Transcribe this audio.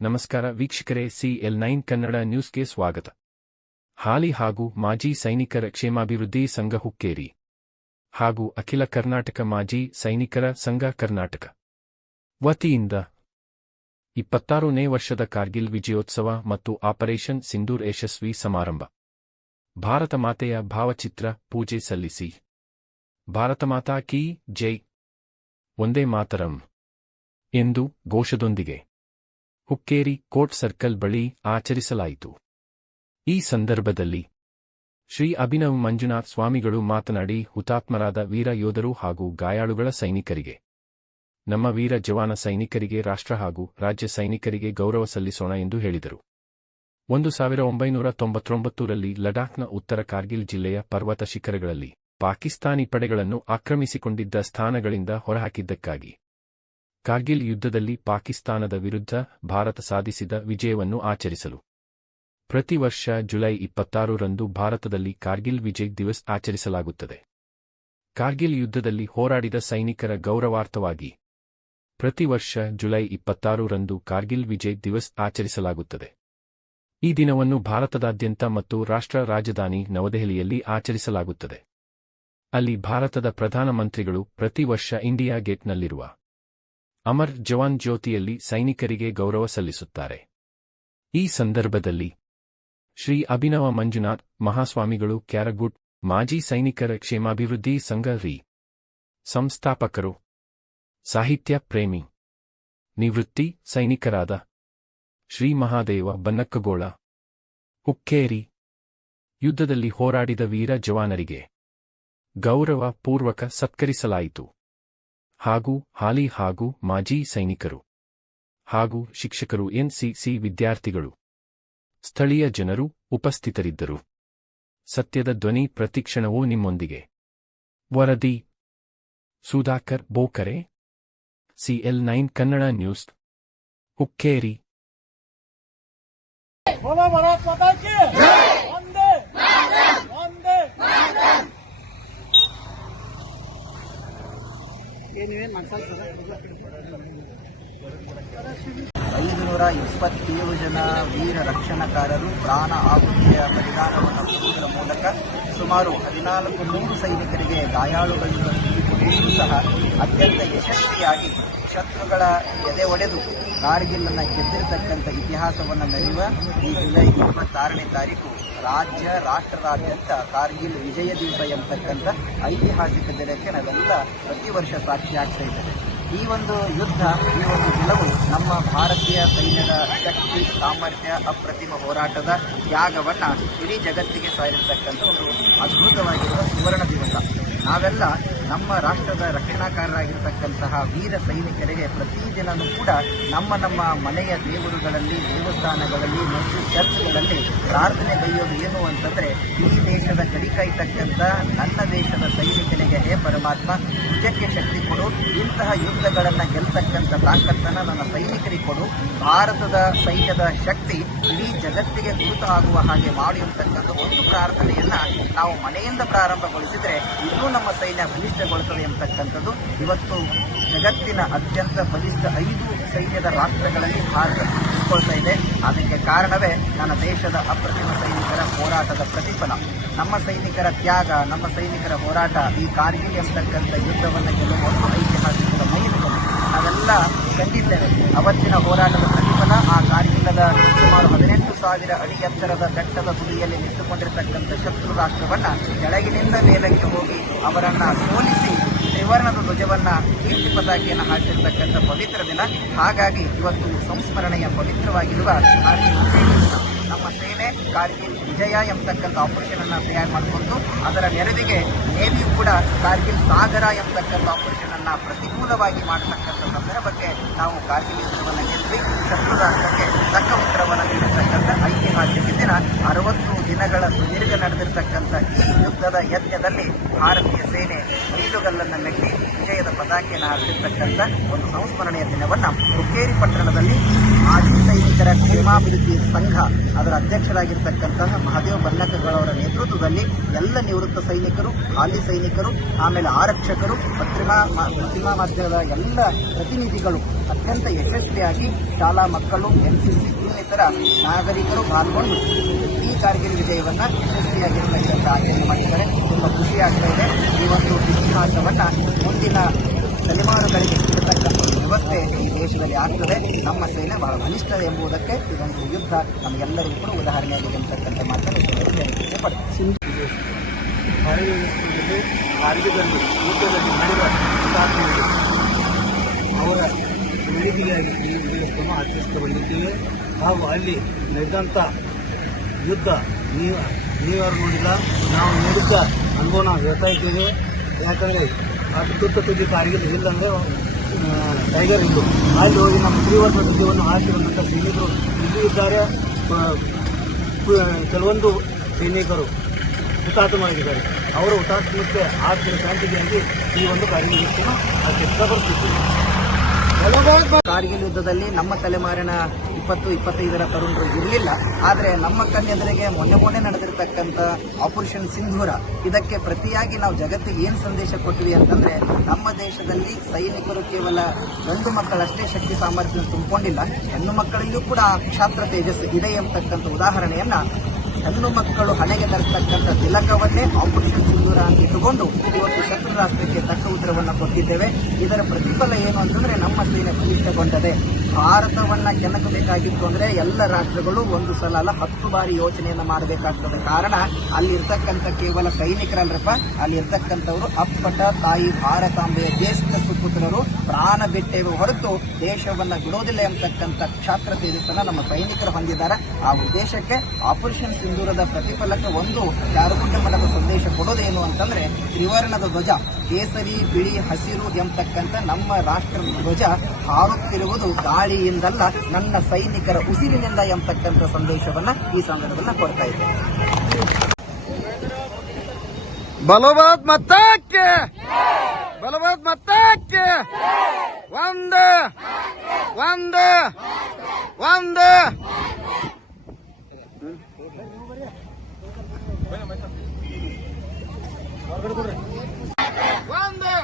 ನಮಸ್ಕಾರ ವೀಕ್ಷಕರೇ, CL nine Kannada ನ್ಯೂಸ್ಗೆ ಸ್ವಾಗತ. ಹಾಲಿ ಹಾಗೂ ಮಾಜಿ ಸೈನಿಕರ ಕ್ಷೇಮಾಭಿವೃದ್ಧಿ ಸಂಘ ಹುಕ್ಕೇರಿ ಹಾಗೂ ಅಖಿಲ ಕರ್ನಾಟಕ ಮಾಜಿ ಸೈನಿಕರ ಸಂಘ ಕರ್ನಾಟಕ. ವತಿಯಿಂದ ಇಪ್ಪತ್ತಾರನೇ ವರ್ಷದ ಕಾರ್ಗಿಲ್ ವಿಜಯೋತ್ಸವ ಮತ್ತು ಆಪರೇಷನ್ ಸಿಂಧೂರ್ ಯಶಸ್ವಿ ಸಮಾರಂಭ. ಭಾರತ ಮಾತೆಯ ಭಾವಚಿತ್ರ ಪೂಜೆ ಸಲ್ಲಿಸಿ. ಭಾರತ ಮಾತಾ ಕೀ ಜೈ. ಒಂದೇ ಮಾತರಂ. ಎಂದು ಘೋಷದೊಂದಿಗೆ. ಹುಕ್ಕೇರಿ ಕೋರ್ಟ್ ಸರ್ಕಲ್ ಬಳಿ ಆಚರಿಸಲಾಯಿತು. ಈ ಸಂದರ್ಭದಲ್ಲಿ ಶ್ರೀ ಅಭಿನವ್ ಮಂಜುನಾಥ್ ಸ್ವಾಮಿಗಳು ಮಾತನಾಡಿ ಹುತಾತ್ಮರಾದ ವೀರ ಯೋಧರು ಹಾಗೂ ಗಾಯಾಳುಗಳ ಸೈನಿಕರಿಗೆ. ನಮ್ಮ ವೀರ ಜವಾನ ಸೈನಿಕರಿಗೆ ರಾಷ್ಟ್ರ ಹಾಗೂ ರಾಜ್ಯ ಸೈನಿಕರಿಗೆ ಗೌರವ ಸಲ್ಲಿಸೋಣ ಎಂದು ಹೇಳಿದರು. ಒಂದು ಸಾವಿರ ಒಂಬೈನೂರ ತೊಂಬತ್ತೊಂಬತ್ತರಲ್ಲಿ ಲಡಾಖ್ನ ಉತ್ತರ ಕಾರ್ಗಿಲ್ ಜಿಲ್ಲೆಯ ಪರ್ವತ ಶಿಖರಗಳಲ್ಲಿ ಪಾಕಿಸ್ತಾನಿ ಪಡೆಗಳನ್ನು ಆಕ್ರಮಿಸಿಕೊಂಡಿದ್ದ ಸ್ಥಾನಗಳಿಂದ ಹೊರಹಾಕಿದ್ದಕ್ಕಾಗಿ. ಕಾರ್ಗಿಲ್ ಯುದ್ಧದಲ್ಲಿ ಪಾಕಿಸ್ತಾನದ ವಿರುದ್ಧ ಭಾರತ ಸಾಧಿಸಿದ ವಿಜಯವನ್ನು ಆಚರಿಸಲು. ಪ್ರತಿ ವರ್ಷ ಜುಲೈ ಇಪ್ಪತ್ತಾರು ರಂದು ಭಾರತದಲ್ಲಿ ಕಾರ್ಗಿಲ್ ವಿಜಯ್ ದಿವಸ್ ಆಚರಿಸಲಾಗುತ್ತದೆ. ಕಾರ್ಗಿಲ್ ಯುದ್ಧದಲ್ಲಿ ಹೋರಾಡಿದ ಸೈನಿಕರ ಗೌರವಾರ್ಥವಾಗಿ ಪ್ರತಿ ವರ್ಷ ಜುಲೈ ಇಪ್ಪತ್ತಾರು ರಂದು ಕಾರ್ಗಿಲ್ ವಿಜಯ್ ದಿವಸ್ ಆಚರಿಸಲಾಗುತ್ತದೆ. ಈ ದಿನವನ್ನು ಭಾರತದಾದ್ಯಂತ ಮತ್ತು ರಾಷ್ಟ್ರ ರಾಜಧಾನಿ ನವದೆಹಲಿಯಲ್ಲಿ ಆಚರಿಸಲಾಗುತ್ತದೆ. ಅಲ್ಲಿ ಭಾರತದ ಪ್ರಧಾನಮಂತ್ರಿಗಳು ಪ್ರತಿ ವರ್ಷ ಇಂಡಿಯಾ ಗೇಟ್ನಲ್ಲಿರುವ ಅಮರ್ ಜವಾನ್ ಜ್ಯೋತಿಯಲ್ಲಿ ಸೈನಿಕರಿಗೆ ಗೌರವ ಸಲ್ಲಿಸುತ್ತಾರೆ. ಈ ಸಂದರ್ಭದಲ್ಲಿ ಶ್ರೀ ಅಭಿನವ ಮಂಜುನಾಥ್, ಮಹಾಸ್ವಾಮಿಗಳು ಕ್ಯಾರಗುಡ್ ಮಾಜಿ ಸೈನಿಕರ ಕ್ಷೇಮಾಭಿವೃದ್ಧಿ ಸಂಘ ರೀ. ಸಂಸ್ಥಾಪಕರು, ಸಾಹಿತ್ಯ ಪ್ರೇಮಿ, ನಿವೃತ್ತಿ ಸೈನಿಕರಾದ ಶ್ರೀ ಮಹಾದೇವ ಬನ್ನಕ್ಕಗೋಳ. ಹುಕ್ಕೇರಿ. ಯುದ್ಧದಲ್ಲಿ ಹೋರಾಡಿದ ವೀರ ಜವಾನರಿಗೆ ಗೌರವ ಪೂರ್ವಕ ಸತ್ಕರಿಸಲಾಯಿತು. ಹಾಗೂ ಹಾಲಿ ಹಾಗೂ ಮಾಜಿ ಸೈನಿಕರು ಹಾಗೂ ಶಿಕ್ಷಕರು, ಎನ್ಸಿಸಿ ವಿದ್ಯಾರ್ಥಿಗಳು, ಸ್ಥಳೀಯ ಜನರು ಉಪಸ್ಥಿತರಿದ್ದರು. ಸತ್ಯದ ಧ್ವನಿ ಪ್ರತಿಕ್ಷಣವೂ ನಿಮ್ಮೊಂದಿಗೆ. ವರದಿ Sudhakar Bokare CL nine Kannada news, Hukkeri. बोलो भारत माता की वंदे वंदे ಐದುನೂರ ಇಪ್ಪತ್ತೇಳು ಜನ ವೀರ ರಕ್ಷಣಕಾರರು ಪ್ರಾಣ ಆಹುತಿಯ ಬಲಿದಾನವನ್ನು ಕೊಡುವುದರ ಮೂಲಕ ಸುಮಾರು ಹದಿನಾಲ್ಕು ನೂರು ಸೈನಿಕರಿಗೆ ಗಾಯಾಳುಗಳನ್ನು ನೀಡಿಕೊಡುವುದು ಸಹ ಅತ್ಯಂತ ಯಶಸ್ವಿಯಾಗಿ ಶತ್ರುಗಳ ಎದೆ ಒಡೆದು ಕಾರ್ಗಿಲ್ಲನ್ನು ಗೆದ್ದಿರತಕ್ಕಂಥ ಇತಿಹಾಸವನ್ನು ಮೆರೆಯುವ ಈ ಜುಲೈ ಇಪ್ಪತ್ತಾರನೇ ತಾರೀಕು ರಾಜ್ಯ, ರಾಷ್ಟ್ರದಾದ್ಯಂತ ಕಾರ್ಗಿಲ್ ವಿಜಯ ದಿವಸ ಎಂಬತಕ್ಕಂಥ ಐತಿಹಾಸಿಕ ದಿನಕ್ಕೆ ನಾವೆಲ್ಲ ಪ್ರತಿ ವರ್ಷ ಸಾಕ್ಷಿಯಾಗ್ತಾ ಇದ್ದೇವೆ. ಈ ಒಂದು ಯುದ್ಧ, ಈ ಒಂದು ದಿನವು ನಮ್ಮ ಭಾರತೀಯ ಸೈನ್ಯದ ಶಕ್ತಿ, ಸಾಮರ್ಥ್ಯ, ಅಪ್ರತಿಮ ಹೋರಾಟದ ತ್ಯಾಗವನ್ನು ಇಡೀ ಜಗತ್ತಿಗೆ ಸಾರಿರ್ತಕ್ಕಂಥ ಒಂದು ಅದ್ಭುತವಾಗಿರುವ ಸುವರ್ಣ ದಿವಸ. ನಾವೆಲ್ಲ ನಮ್ಮ ರಾಷ್ಟ್ರದ ರಕ್ಷಣಾಕಾರರಾಗಿರ್ತಕ್ಕಂತಹ ವೀರ ಸೈನಿಕರಿಗೆ ಪ್ರತಿದಿನವೂ ಕೂಡ ನಮ್ಮ ನಮ್ಮ ಮನೆಯ ದೇವರುಗಳಲ್ಲಿ, ದೇವಸ್ಥಾನಗಳಲ್ಲಿ ಮತ್ತು ಚರ್ಚ್ಗಳಲ್ಲಿ ಪ್ರಾರ್ಥನೆ ಬೈಯೋದು ಏನು ಅಂತಂದ್ರೆ ಈ ದೇಶದ ಕಡಿಕಾಯ್ತಕ್ಕಂಥ ನನ್ನ ದೇಶದ ಸೈನಿಕನಿಗೆ ಹೇ ಪರಮಾತ್ಮ ಯುದ್ಧಕ್ಕೆ ಶಕ್ತಿ ಕೊಡು, ಇಂತಹ ಯುದ್ಧಗಳನ್ನು ಗೆಲ್ತಕ್ಕಂಥ ತಾಕತ್ತನ್ನು ನನ್ನ ಸೈನಿಕರಿಗೆ ಕೊಡು. ಭಾರತದ ಸೈನ್ಯದ ಶಕ್ತಿ ಇಡೀ ಜಗತ್ತಿಗೆ ಗುರುತು ಆಗುವ ಹಾಗೆ ಮಾಡಿ ಅಂತಕ್ಕಂಥ ಒಂದು ಪ್ರಾರ್ಥನೆಯನ್ನ ನಾವು ಮನೆಯಿಂದ ಪ್ರಾರಂಭಗೊಳಿಸಿದ್ರೆ ಇನ್ನೂ ನಮ್ಮ ಸೈನ್ಯ ಎಂಬತಕ್ಕಂಥದ್ದು ಇವತ್ತು ಜಗತ್ತಿನ ಅತ್ಯಂತ ಬಲಿಷ್ಠ ಐದು ಸೈನ್ಯದ ರಾಷ್ಟ್ರಗಳಲ್ಲಿ ಭಾರತ ಇದೆ. ಅದಕ್ಕೆ ಕಾರಣವೇ ನನ್ನ ದೇಶದ ಅಪ್ರತಿಮ ಸೈನಿಕರ ಹೋರಾಟದ ಪ್ರತಿಫಲ. ನಮ್ಮ ಸೈನಿಕರ ತ್ಯಾಗ, ನಮ್ಮ ಸೈನಿಕರ ಹೋರಾಟ ಈ ಕಾರ್ಗಿಲ್ ಎಂಬತಕ್ಕಂಥ ಯುದ್ಧವನ್ನು ಗೆಲ್ಲುವ ಒಂದು ಐತಿಹಾಸಿಕ ಮೈಲಿಗೆ ನಾವೆಲ್ಲ ಕಂಡಿದ್ದೇವೆ. ಅವತ್ತಿನ ಹೋರಾಟದ ಪ್ರತಿಫಲ ಆ ಕಾರ್ಗಿಲ್ಲದ ಸುಮಾರು ಹದಿನೆಂಟು ಸಾವಿರ ಅಡಿ ಎತ್ತರದ ಬೆಟ್ಟದ ತುದಿಯಲ್ಲಿ ನಿಂತುಕೊಂಡಿರತಕ್ಕಂಥ ಶತ್ರು ರಾಷ್ಟ್ರವನ್ನ ಕೆಳಗಿನಿಂದ ಮೇಲಕ್ಕೆ ಹೋಗಿ ಅವರನ್ನ ಸೋಲಿಸಿ ತ್ರಿವರ್ಣದ ಧ್ವಜವನ್ನ ಕೀರ್ತಿ ಪತಾಕೆಯನ್ನು ಹಾಕಿರ್ತಕ್ಕಂಥ ಪವಿತ್ರ ದಿನ. ಹಾಗಾಗಿ ಇವತ್ತು ಸಂಸ್ಮರಣೆಯ ಪವಿತ್ರವಾಗಿರುವ ನಮ್ಮ ಸೇನೆ ಕಾರ್ಗಿಲ್ ವಿಜಯ ಎಂಬತಕ್ಕಂಥ ಆಪರೇಷನ್ ಅನ್ನ ತಯಾರು ಮಾಡಿಕೊಂಡು ಅದರ ನೆರವಿಗೆ ನೇವಿಯು ಕೂಡ ಕಾರ್ಗಿಲ್ ಸಾಗರ ಎಂಬತಕ್ಕಂಥ ಆಪರೇಷನ್ ಅನ್ನ ಪ್ರತಿಕೂಲವಾಗಿ ಮಾಡತಕ್ಕಂಥ ಸಂದರ್ಭಕ್ಕೆ ನಾವು ಕಾರ್ಗಿಲ್ ಯುದ್ಧವನ್ನು ಗೆದ್ದು ಶತ್ರು ರಾಷ್ಟ್ರಕ್ಕೆ ತಕ್ಕ ಉತ್ತರವನ್ನು ನೀಡತಕ್ಕಂಥ ದಿನ ಅರವತ್ತು ದಿನಗಳ ಸುದೀರ್ಘ ನಡೆದಿರತಕ್ಕಂಥ ಈ ಯುದ್ಧದ ಯಜ್ಞದಲ್ಲಿ ಭಾರತೀಯ ಸೇನೆ ಮೀಲುಗಲ್ಲನ್ನು ಮೆಟ್ಟಿ ವಿಜಯದ ಪತಾಕೆಯನ್ನು ಹಾರಿಸಿರ್ತಕ್ಕಂಥ ಒಂದು ಸಂಸ್ಮರಣೆಯ ದಿನವನ್ನು ಹುಕ್ಕೇರಿ ಪಟ್ಟಣದಲ್ಲಿ ಮಾಜಿ ಸೈನಿಕರ ಕ್ಷೇಮಾಭಿವೃದ್ಧಿ ಸಂಘ ಅದರ ಅಧ್ಯಕ್ಷರಾಗಿರ್ತಕ್ಕಂತಹ ಮಹಾದೇವ ಬನ್ನಕಗಳವರ ನೇತೃತ್ವದಲ್ಲಿ ಎಲ್ಲ ನಿವೃತ್ತ ಸೈನಿಕರು ಹಾಲಿ ಸೈನಿಕರು, ಆಮೇಲೆ ಆರಕ್ಷಕರು, ಪತ್ರಿಕಾ ಪತ್ರಿಕಾ ಮಾಧ್ಯಮದ ಎಲ್ಲ ಪ್ರತಿನಿಧಿಗಳು ಅತ್ಯಂತ ಯಶಸ್ವಿಯಾಗಿ ಶಾಲಾ ಮಕ್ಕಳು ಎನ್ಸಿಸಿ ಇನ್ನಿತರ ನಾಗರಿಕರು ಪಾಲ್ಗೊಂಡು ಈ ಕಾರ್ಗಿಲ್ ವಿಜಯವನ್ನ ಯಶಸ್ವಿಯಾಗಿರ್ತಕ್ಕಂಥ ಆಚರಣೆ ಮಾಡಿದ್ದಾರೆ. ತುಂಬ ಖುಷಿಯಾಗ್ತಾ ಇದೆ. ಈ ಒಂದು ಇತಿಹಾಸವನ್ನ ಮುಂದಿನ ತಲೆಮಾರುಗಳಿಗೆ ಇರತಕ್ಕಂಥ ವ್ಯವಸ್ಥೆ ಈ ದೇಶದಲ್ಲಿ ಆಗ್ತದೆ. ನಮ್ಮ ಸೇನೆ ಬಹಳ ಬಲಿಷ್ಠ ಎಂಬುದಕ್ಕೆ ಇದೊಂದು ಯುದ್ಧ ನಮಗೆಲ್ಲರಿಗೂ ಕೂಡ ಉದಾಹರಣೆಯಾಗಿದೆ ಅಂತಕ್ಕಂಥ ಮಾತನ್ನು ಕಾರ್ಯವ್ಯವಸ್ಥೆಯಲ್ಲಿ ಕಾರ್ಯದಲ್ಲಿ ಯುದ್ಧದಲ್ಲಿ ನಡೆದ ಹುತಾತ್ಮರಿಗೆ ಅವರ ನೆನಪಿಗಾಗಿ ಈ ವಿಜಯೋತ್ಸವ ಆಚರಿಸ್ತಾ ಬಂದಿದ್ದೇವೆ. ಹಾಗೂ ಅಲ್ಲಿ ನಡೆದಂಥ ಯುದ್ಧ ನೀವು ನೀವ್ಯಾರು ನೋಡಿಲ್ಲ? ನಾವು ನೋಡಿದ್ದ ಅನುಭವ ನಾವು ಹೇಳ್ತಾ ಇದ್ದೇವೆ. ಯಾಕಂದರೆ ಅದು ತುತ್ತ ತುದಿ ಕಾರಿಗೆ ಇಲ್ಲಂದರೆ ಟೈಗರ್ ಇದ್ದು ಅಲ್ಲಿ ಹೋಗಿ ನಮ್ಮ ತ್ರಿವರ್ಣ ಧ್ವಜವನ್ನು ಹಾಕಿರುವಂಥ ಸೈನಿಕರು ಇಲ್ಲಿ ಇದ್ದಾರೆ. ಆ, ಕೆಲವೊಂದು ಸೈನಿಕರು ಹುತಾತ್ಮರಾಗಿದ್ದಾರೆ. ಅವರ ಹುತಾತ್ಮಕ್ಕೆ ಆತ್ಮ ಶಾಂತಿಗಾಗಿ ಈ ಒಂದು ಕಾರ್ಯ ಅಧ್ಯಕ್ಷ ಬರ್ತಿದ್ದೀವಿ. ಕಾರ್ಗಿಲ್ ಯುದ್ಧದಲ್ಲಿ ನಮ್ಮ ತಲೆಮಾರಿನ ಇಪ್ಪತ್ತು, ಇಪ್ಪತ್ತೈದರ ತರುಣರು ಇರಲಿಲ್ಲ. ಆದರೆ ನಮ್ಮ ಕಣ್ಣೆದುರಿಗೆ ಮೊನ್ನೆ ಮೊನ್ನೆ ನಡೆದಿರ್ತಕ್ಕಂಥ ಆಪರೇಷನ್ ಸಿಂಧೂರ, ಇದಕ್ಕೆ ಪ್ರತಿಯಾಗಿ ನಾವು ಜಗತ್ತಿಗೆ ಏನು ಸಂದೇಶ ಕೊಟ್ಟಿವಿ ಅಂತಂದ್ರೆ, ನಮ್ಮ ದೇಶದಲ್ಲಿ ಸೈನಿಕರು ಕೇವಲ ಗಂಡು ಮಕ್ಕಳಷ್ಟೇ ಶಕ್ತಿ ಸಾಮರ್ಥ್ಯ ತುಂಬಿಕೊಂಡಿಲ್ಲ. ಹೆಣ್ಣು ಮಕ್ಕಳಲ್ಲೂ ಕೂಡ ಕ್ಷಾತ್ರ ತೇಜಸ್ಸು ಇದೆ ಎಂಬತಕ್ಕಂಥ ಉದಾಹರಣೆಯನ್ನ ಹೆಣ್ಣು ಮಕ್ಕಳು ಹಣೆಗೆ ತರಿಸತಕ್ಕಂಥ ತಿಲಕವನ್ನೇ ಆಪರೇಷನ್ ಸಿಂಧೂರ ಅಂತ ಇಟ್ಟುಕೊಂಡು ಇವತ್ತು ಶತ್ರು ರಾಷ್ಟ್ರಕ್ಕೆ ತಕ್ಕ ಉತ್ತರವನ್ನು ಕೊಟ್ಟಿದ್ದೇವೆ. ಇದರ ಪ್ರತಿಫಲ ಏನು ಅಂತಂದ್ರೆ ನಮ್ಮ ಸೇನೆ ಬಲಿಷ್ಠಗೊಂಡದೆ ಭಾರತವನ್ನ ಕೆಣಕಬೇಕಾಗಿತ್ತು ಅಂದ್ರೆ ಎಲ್ಲ ರಾಷ್ಟ್ರಗಳು ಒಂದು ಸಲ ಅಲ್ಲ, ಹತ್ತು ಬಾರಿ ಯೋಚನೆಯನ್ನು ಮಾಡಬೇಕಾಗ್ತದೆ. ಕಾರಣ ಅಲ್ಲಿರ್ತಕ್ಕಂಥ ಕೇವಲ ಸೈನಿಕರಲ್ರಪ್ಪ, ಅಲ್ಲಿರ್ತಕ್ಕಂಥವರು ಅಪ್ಪಟ ತಾಯಿ ಭಾರತಾಂಬೆಯ ಜ್ಯೇಷ್ಠ ಸುಪುತ್ರರು ಪ್ರಾಣ ಬಿಟ್ಟೇವೆ ಹೊರತು ದೇಶವನ್ನ ಬಿಡೋದಿಲ್ಲ ಎಂಬತಕ್ಕಂಥ ಕ್ಷಾತ್ರ ತೇಜಸ್ಸನ್ನ ನಮ್ಮ ಸೈನಿಕರು ಹೊಂದಿದ್ದಾರೆ. ಆ ಉದ್ದೇಶಕ್ಕೆ ಆಪರೇಷನ್ ಸಿಂಧೂರದ ಪ್ರತಿಫಲಕ್ಕೆ ಒಂದು ಚಾರುಗುಡ್ಡ ಮಠದ ಸಂದೇಶ ಕೊಡೋದೇನು ಅಂತಂದ್ರೆ ತ್ರಿವರ್ಣದ ಧ್ವಜ, ಕೇಸರಿ, ಬಿಳಿ, ಹಸಿರು ಎಂಬತಕ್ಕಂಥ ನಮ್ಮ ರಾಷ್ಟ್ರದ ಧ್ವಜ ಹಾರುತ್ತಿರುವುದು ಗಾಳಿಯಿಂದಲ್ಲ ನನ್ನ ಸೈನಿಕರ ಉಸಿರಿನಿಂದ ಎಂಬತಕ್ಕಂಥ ಸಂದೇಶವನ್ನ ಈ ಸಂದರ್ಭದಲ್ಲಿ ಕೊಡ್ತಾ ಇದ್ದೇನೆ ಬಲವಾದ್ ಮತಕ್ಕೆ! ಬಲವಾದ ಮತ್ತೆ ಒಂದ ಒಂದು ಒಂದು ಒಂದು